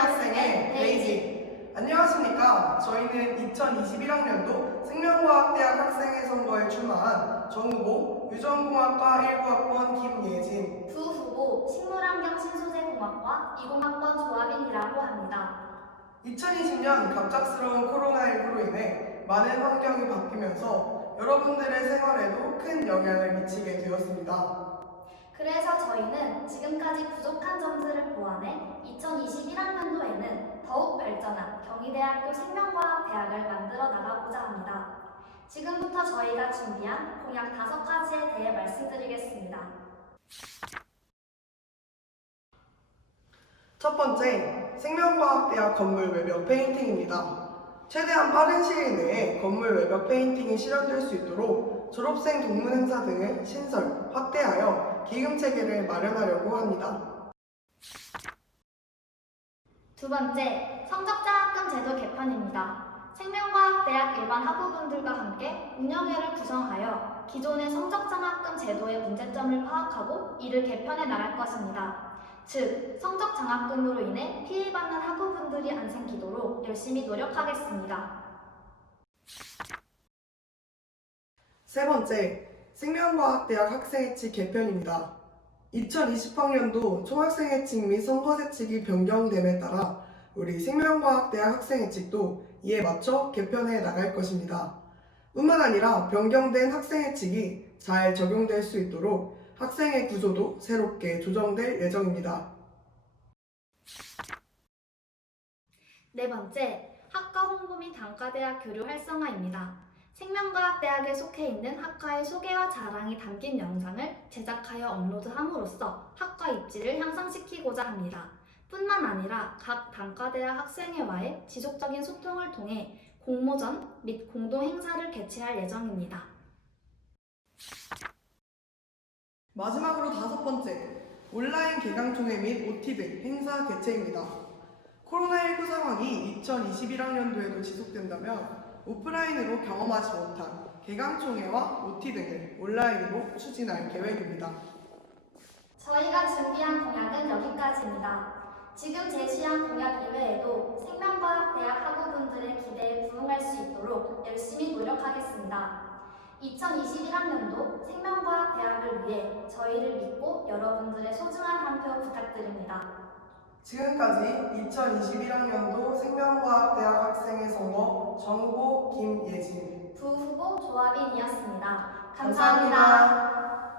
학생의 베이직. 안녕하십니까. 저희는 2021학년도 생명과학대학 학생회 선거에 출마한 정후보 유전공학과 19학번 김예진. 부후보 식물환경 신소재공학과 20학번 조합인이라고 합니다. 2020년 갑작스러운 코로나19로 인해 많은 환경이 바뀌면서 여러분들의 생활에도 큰 영향을 미치게 되었습니다. 그래서 저희는 지금까지 부족한 점들을 보완해 2021학년도에는 더욱 발전한 경희 대학교 생명과학대학을 만들어 나가고자 합니다. 지금부터 저희가 준비한 공약 다섯 가지에 대해 말씀드리겠습니다. 첫 번째, 생명과학대학 건물 외벽 페인팅입니다. 최대한 빠른 시일 내에 건물 외벽 페인팅이 실현될 수 있도록 졸업생 동문 행사 등을 신설, 확대하여 기금 체계를 마련하려고 합니다. 두 번째, 성적장학금 제도 개편입니다. 생명과학대학 일반 학우분들과 함께 운영회를 구성하여 기존의 성적장학금 제도의 문제점을 파악하고 이를 개편해 나갈 것입니다. 즉, 성적장학금으로 인해 피해받는 학우분들이 안 생기도록 열심히 노력하겠습니다. 세 번째, 생명과학대학 학생회칙 개편입니다. 2020학년도 총학생회칙 및 선거 세칙이 변경됨에 따라 우리 생명과학대학 학생회칙도 이에 맞춰 개편해 나갈 것입니다. 뿐만 아니라 변경된 학생회칙이 잘 적용될 수 있도록 학생의 구조도 새롭게 조정될 예정입니다. 네 번째, 학과 홍보 및 단과대학 교류 활성화입니다. 생명과학대학에 속해 있는 학과의 소개와 자랑이 담긴 영상을 제작하여 업로드함으로써 학과 입지를 향상시키고자 합니다. 뿐만 아니라 각 단과대학 학생회와의 지속적인 소통을 통해 공모전 및 공동 행사를 개최할 예정입니다. 마지막으로 다섯 번째, 온라인 개강총회 및 OT 등 행사 개최입니다. 코로나19 상황이 2021학년도에도 지속된다면 오프라인으로 경험하지 못한 개강총회와 OT 등을 온라인으로 추진할 계획입니다. 저희가 준비한 공약은 여기까지입니다. 지금 제시한 공약 이외에도 생명과학대학 학우분들의 기대에 부응할 수 있도록 열심히 노력하겠습니다. 2021학년도 생명과학대학을 위해 저희를 믿고 여러분들의 소중한 한 표 부탁드립니다. 지금까지 2021학년도 생명과학대학 학생회 선거 정보 김예진 부후보 조합인이었습니다 감사합니다. 감사합니다.